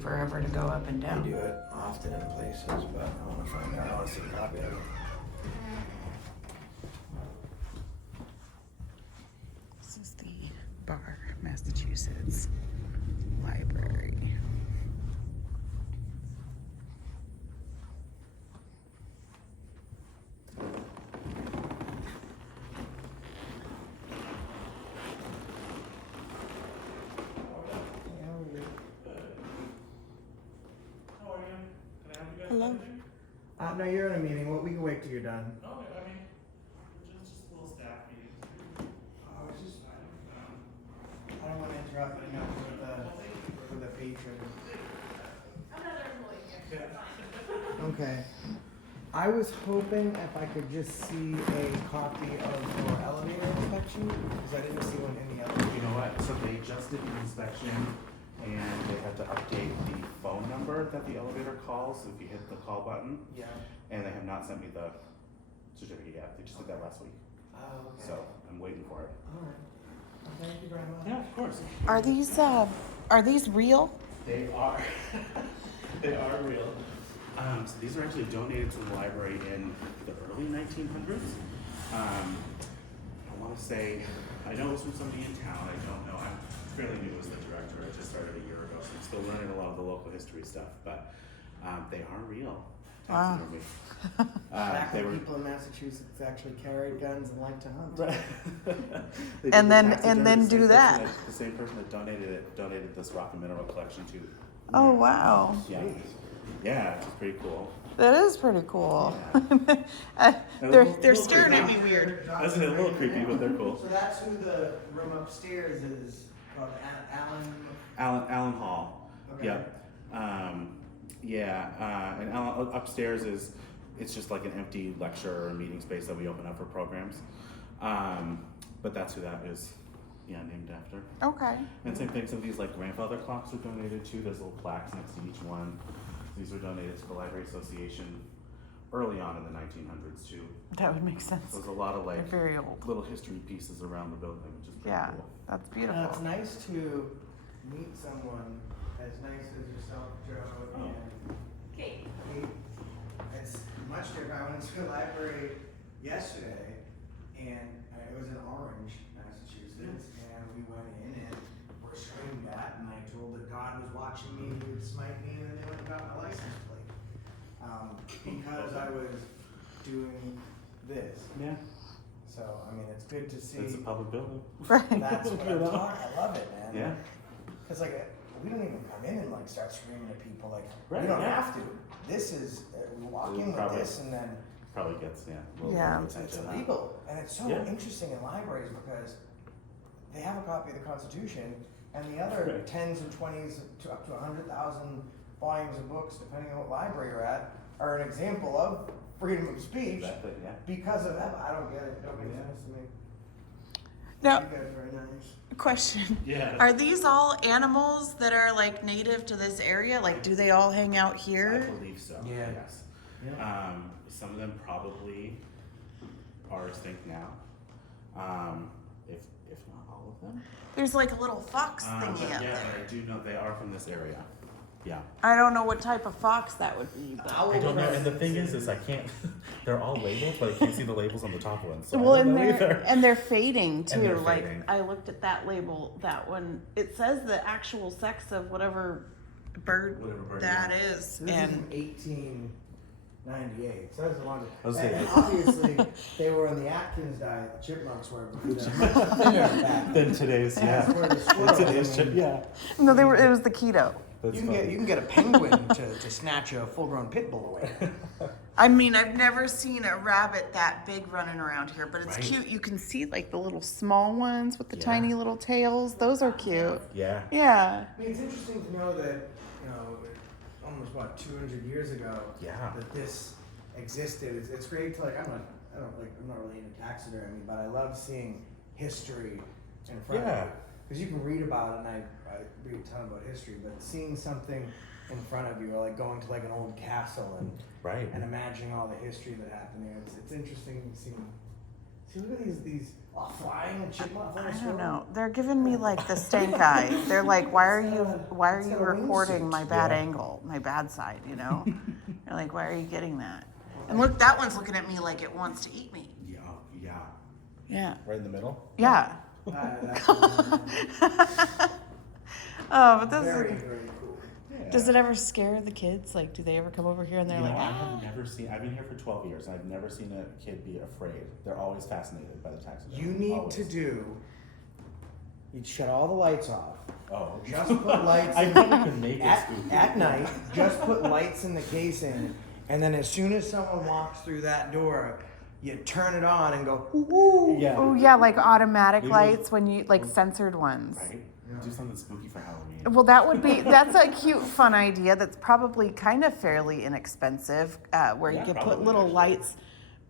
Forever to go up and I down. do it often in places, but I want to find out. I want to see a copy of it. This is the Barre, Massachusetts library. Hello. No, you're in a meeting. Well, we can wait till you're done. Okay, I mean, just a little staff meeting. I was just, I don't want to interrupt, but with the patron. Another employee here. Okay. I was hoping if I could just see a copy of your elevator inspection, because I didn't see one in the elevator. You know what, so they just did the inspection and they had to update the phone number that the elevator calls if you hit the call button. Yeah. And they have not sent me the certificate yet, they just did that last week. Oh, okay. So I'm waiting for it. All right. Well, thank you very much. Yeah, of course. Are these real? They are. They are real. So these are actually donated to the library in the early 1900s. I want to say, I know it was from somebody in town. I don't know. I'm fairly new as the director. I just started a year ago, so I'm still learning a lot of the local history stuff. But they are real. Wow. Back They when were. people in Massachusetts actually carried guns and liked to hunt. Right. They did And the then- taxidermy. and then The same do person that. The same person that donated this rock and mineral collection to. Oh wow, Yeah. Yeah, which is pretty cool. that is pretty cool. A they're little staring at me creepy. weird. I was a little creepy, but they're cool. So that's who the room upstairs is called, Alan. Allen Hall. Okay. Yep. And Allen, upstairs it's just like an empty lecture or meeting space that we open up for programs. But that's who that is. Yeah, named after. Okay. And same thing, some of these like grandfather clocks are donated too. There's little plaques next to each one. These were donated to the Library Association early on in the 1900s too. That would make So sense. there's a lot of They're like very old. little history pieces around the building, which is pretty Yeah, cool. that's It's beautiful. nice to meet someone as nice as yourself, Joe, Oh. and Kate. Kate. It's much different. I went to the library yesterday, and it was in Orange, Massachusetts, and we went in and were screamed at, and I told that God was watching me and he would smite me, and then they went and got my license plate. Because I was doing this. Yeah, So, I mean, it's good to see. it's a public building. Right. That's what You I'm know? talking. I love it, man. Yeah. Cause like we don't even come in and like start screaming at people. Like Right, we don't yeah. have to. This is we walk in with Probably. this, and then Probably gets, yeah. A little Yeah. bit of it's attention. illegal. And it's so Yeah. interesting in libraries because they have a copy of the Constitution, and the other Right. tens and twenties to up to 100,000 volumes of books, depending on what library you're at, are an example of freedom of speech. Exactly, yeah. Because of that, I don't get it. It don't make Yeah. sense to me. Now, You guys are very nice. question. Yeah. Are these all animals that are like native to this area? Like, do they all hang out I here? believe so. Yeah. Yes. Yeah. Some of them probably are extinct now. If not all of them. There's like a little fox But thingy up yeah, there. I do know they are from this area. Yeah. I don't know what type of fox that would be, but. I don't know, and the thing is I can't. They're all labeled, but I can't see the labels on the top ones. So Well, I don't and know they're either. and they're fading too. they're Like fading. I looked at that label, that one. It says the actual sex of whatever bird Whatever bird, that yeah. is, This is from and 1898, so that's a long I was time. And saying- obviously, they were on the Atkins diet, the chipmunks were, because they're much thinner back Then today's, That's yeah. where the squirrels, Today's, I mean, yeah. no, they were. It was the keto. That's you can get a penguin to snatch a full-grown pit bull away. I mean, I've never seen a rabbit that big running around here, but it's Right. cute. You can see like the little small ones with the Yeah. tiny little tails. Those are cute. Yeah. Yeah. I mean, it's interesting to know that, you know, almost what 200 years ago, Yeah. that this existed. It's great to like. I'm not really into taxidermy, but I love seeing history in front Yeah. of you. Because you can read about it, and I read a ton about history, but seeing something in front of you, or like going to like an old castle Right. and imagining all the history that happened there, it's interesting seeing. See, look at these flying chipmunk. I don't know. They're giving me like the stank eye. They're like, why are you It's got a recording wingsuit. my bad Yeah. angle, my bad side, you know? They're like, why are you getting that? And look, that one's looking at me like it wants to eat me. Yeah. Yeah. Yeah. Right in the middle. Yeah. That's Oh, but this very, is, very cool. Yeah. does it ever scare the kids? Like, do they ever come over here and they're You know, like, I ah? have never seen. I've been here for 12 years, and I've never seen a kid be afraid. They're always fascinated by the taxidermy. You need Always. to do. You'd shut all the lights off. Oh, Just put lights I in probably could make it at, spooky. at night. Just put lights in the casing, and then as soon as someone walks through that door, you turn it on and go, ooh. Yeah. Oh, yeah, like automatic Maybe lights when you, like censored ones. Right. Do something spooky for Halloween. Well, that's a cute, fun idea that's probably kind of fairly inexpensive, where you Yeah, could put probably, little actually.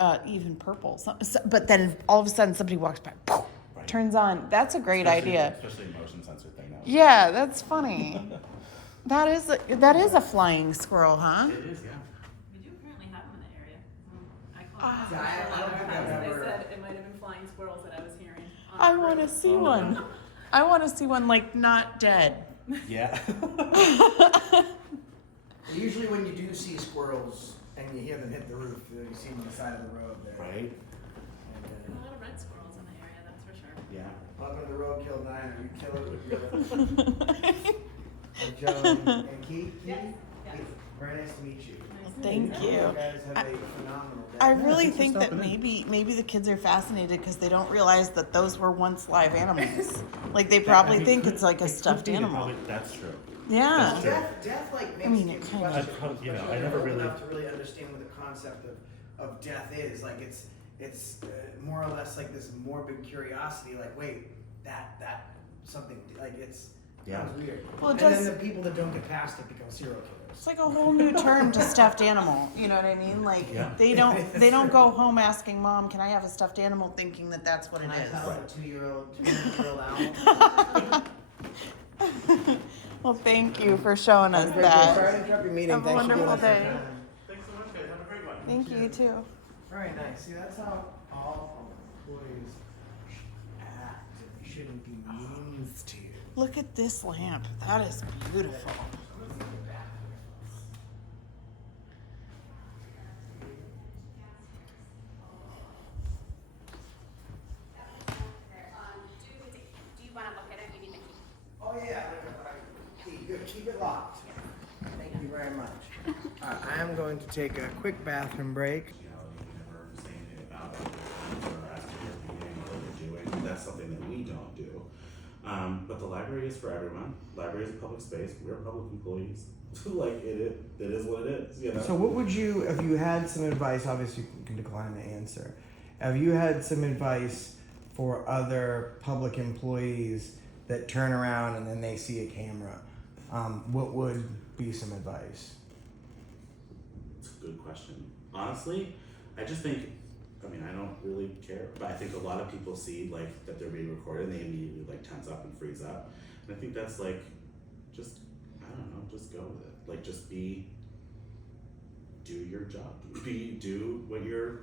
lights, even purple. But then all of a sudden somebody walks by, poof, Right. turns on. That's a great Especially- idea. Especially a motion sensor thing now. Yeah, that's funny. that is a flying squirrel, huh? It is, yeah. We do apparently have them in the area. I Ah. called Yeah, I don't think I've They ever- said it might have been flying squirrels that I was hearing. on I the want to road. see Oh, one. no. I want to see one like not dead. Yeah. Usually when you do see squirrels and you hear them hit the roof, you see them on the side of the road there. Right. And, A lot of red squirrels in the area, that's for sure. Yeah. welcome to the road kill 9. You kill it with your Joe and Keith. Yes, yes. Very nice to meet you. Thank you. You guys have a phenomenal day. I really thanks for think that stopping in. maybe the kids are fascinated because they don't realize that those were once live animals. Like they probably think it's like a stuffed animal. That's true. Yeah. That's true. Death like makes mean, you it kinda- question, I probably- you know, especially I when never you're old really- enough to really understand what the concept of death is. Like it's more or less like this morbid curiosity. Like wait, that something like it's Yeah. sounds weird. Well, it and does- then the people that don't get past it become serial killers. It's like a whole new term to stuffed animal. You know what I mean? Like Yeah. they don't go home asking mom, "Can I have a stuffed animal?" thinking that that's what it Can I is. tell Right. a 2-year-old owl? Well, thank you for showing us Sorry that. to interrupt your meeting. Have a Thanks for giving wonderful us your day. time. Thanks so much, guys. Have a great one. Thank you too. Very nice. See, that's how all employees act. They shouldn't be mean to you. Look at this lamp. That is beautiful. Do you want to look at it? You need the key. Oh yeah, keep it locked. Thank you very much. I am going to take a quick bathroom break. You know, you can never say anything about it or ask if they're reading what they're doing. That's something that we don't do. But the library is for everyone. Library is a public space. We're public employees. Like it is what it is. You know. So what would you, if you had some advice, obviously you can decline the answer. Have you had some advice for other public employees that turn around and then they see a camera? What would be some advice? It's a good question. Honestly, I just think, I mean, I don't really care, but I think a lot of people see like that they're being recorded and they immediately like tense up and freeze up. And I think that's like, just, I don't know, just go with it. Like just do your job. Do what you're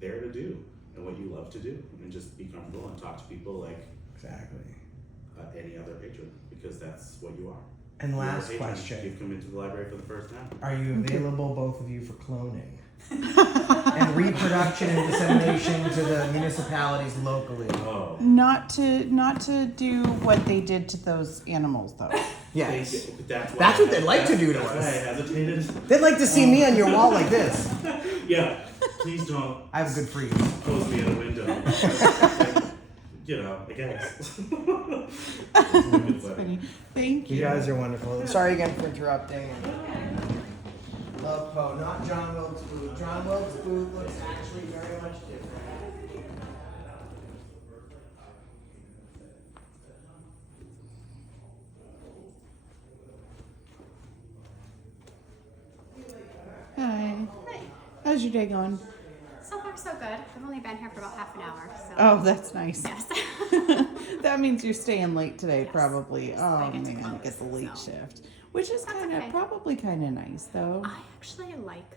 there to do and what you love to do and just be comfortable and talk to people like Exactly. any other patron because that's what you are. And You're a last patron. question. You've come into the library for the first time. Are you available, both of you, for cloning? And reproduction and dissemination to the municipalities locally? Oh. Not to do what they did to those animals, though. Yes. That's what they'd like to do to that's us. Why I hesitated. They'd like to see me on your wall like this. Yeah, please don't I have a good freeze. close me in a window. You know, I guess. That's funny. Thank you. You guys are wonderful. Sorry again for interrupting. Love Poe, not John Wilkes Booth. John Wilkes Booth looks actually very much different. Hi. How's your day going? So far, so good. I've only been here for about half an hour, so. Oh, that's nice. Yes. that means you're staying late today, Yes. probably. Yes, Oh I get to man, close, get the late so. shift, which is That's kind of okay. probably kind of nice though, I actually like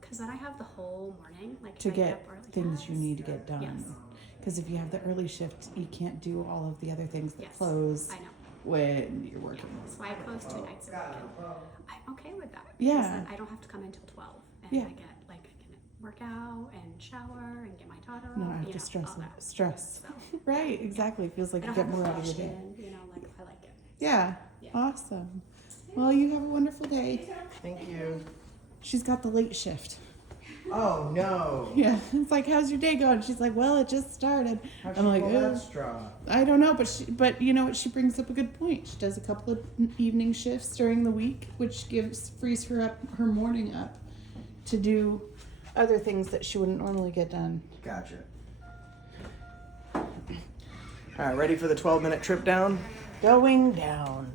because then I have the whole morning, like to if I get up early. things you Yes. need to get done. Yes. Because if you have the early shift, you can't do all of the other things that Yes. close I know. when you're working. So I close 2 nights a week. I'm okay with that. Yeah. Because then I don't have to come in till 12, and Yeah. I get I can work out and shower and get my daughter No, up. I have you to know, stress all that. stress. So Right, exactly. It feels like I you don't get have more to out of rush your day. in, you know, like I like it. Yeah. Yeah. Awesome. Well, you have a wonderful day. Thank you. She's got the late shift. Oh no. Yeah. It's like, how's your day going? She's like, well, it just started. How'd I'm she like, pull that "Ugh." straw? I don't know, but you know what? She brings up a good point. She does a couple of evening shifts during the week, which frees her morning up to do other things that she wouldn't normally get done. Gotcha. All right, ready for the 12-minute trip down? Going down.